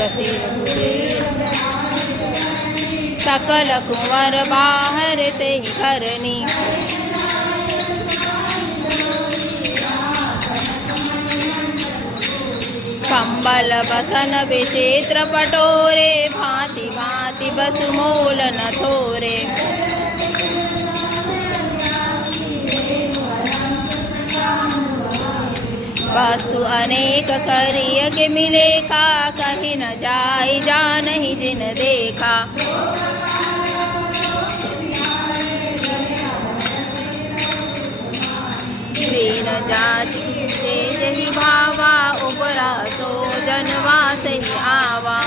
रसी सकल कुंवर बाहर ते घरनी कंबल बसन विचित्र पटोरे भांति भांति बसु मोल न थोरे वस्तु अनेक करिय के मिले का कहीं न जाई जान ही जिन देखा दीन जाति ही भावा उपरा सो जनवा से आवा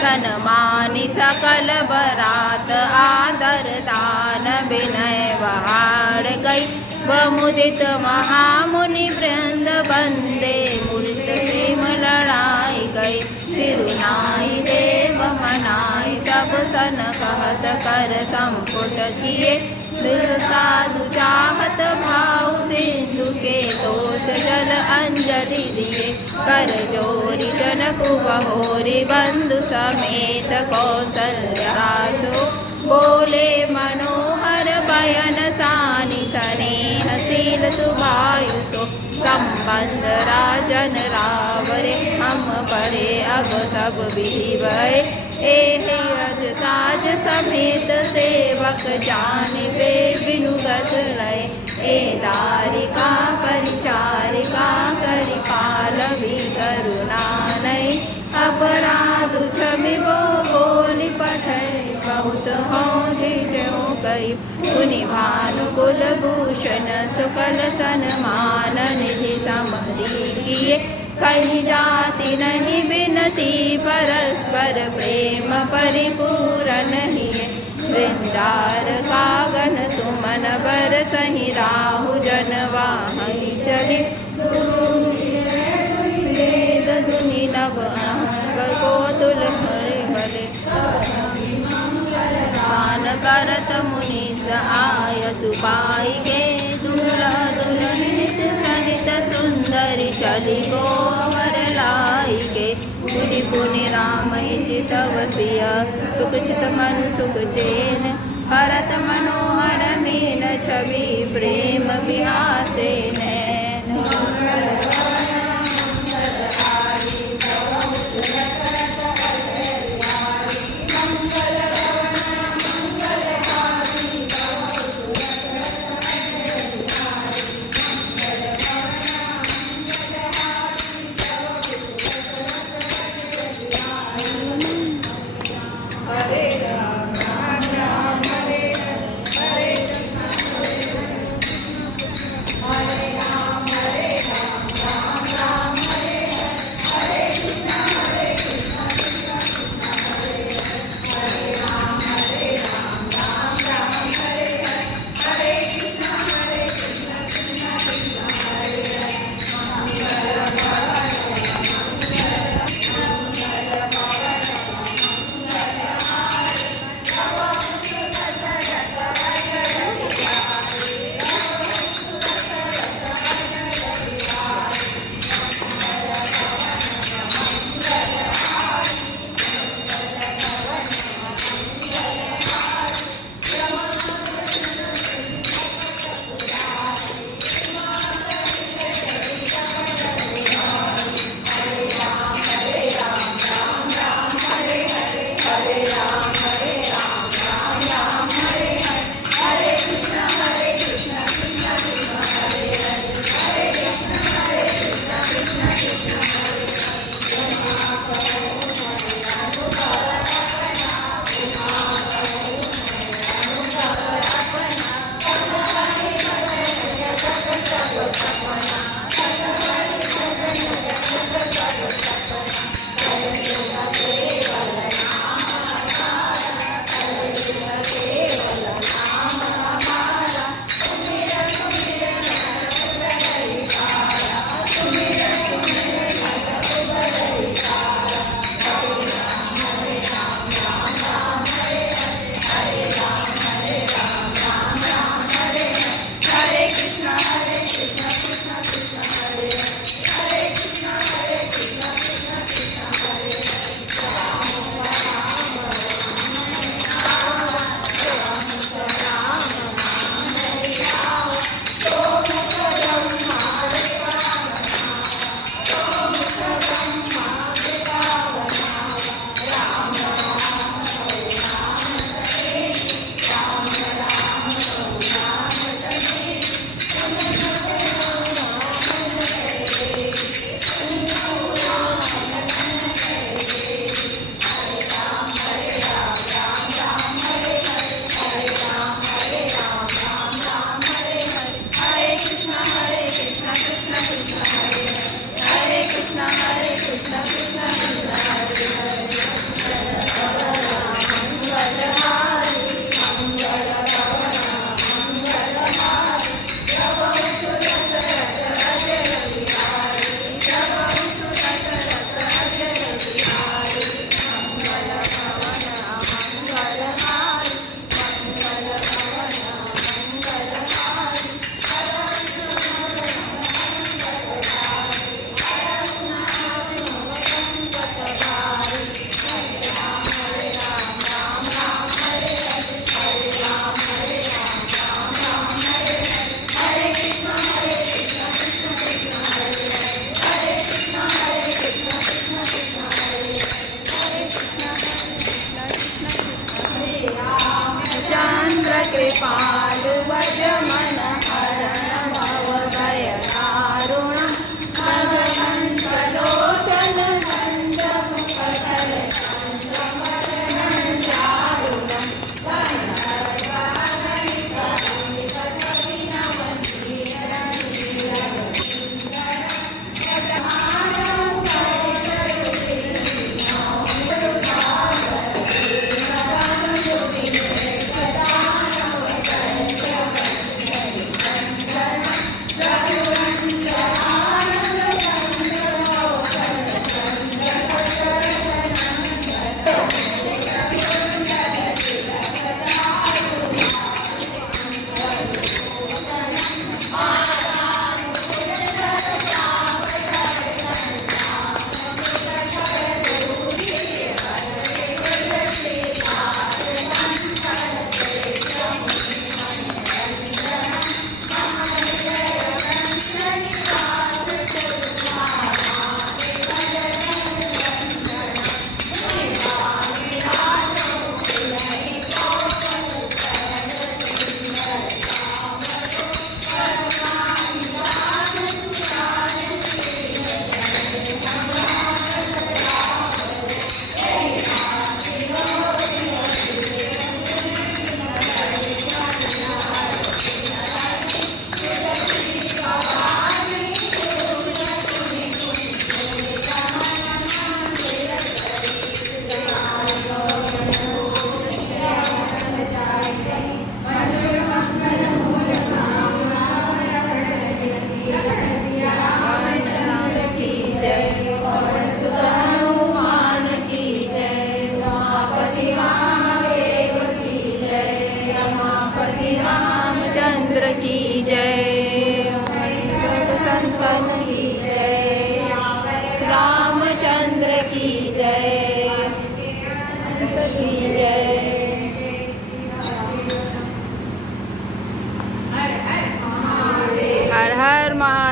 सन्मानि सकल बरात आदर दान विनय बहार गई प्रमुदित महामुनि वृंद बंदे मूर्त प्रेम लड़ाई गई सिरुनाई देव मनाई सब सन कहत कर संपुट किए दिल साधु चाहत भाव सिंधु के दोष जल अंजलि दिए कर जोरी जनकु बहोरी बंधु समेत कौसल्यासु बोले मनोहर बयन सानि स्नेहशील सुभायुसो संबंध राजन रावरे हम पढ़े अब सब विधि भय रज साज समेत सेवक जानिबे बिनुगत लय ए दारिका परिचारिका करि पालवी करुणा नहीं अपराध क्षमिबो बोली पठै बहुत हों ढिढो कई मुनि भानुकुल भूषण सुकल सन्मान निधि समधि किए कहीं जाति नहीं बिनती परस्पर प्रेम परिपूरन हिए वृंदार कागन सुमन बर सही राहु जनवाहि चले वेद धुनि नव कोतुल हरे भले दान करत मुनीस आय सुपाई के दूल्हा दुल्हनित सहित सुंदरी चली गोवर लाई के पुनि पुनि राम चितवसिय सुख चित मनु सुख चैन भरत मनोहर मीन छवि प्रेम बिहासे नैन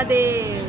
મહાદેવ.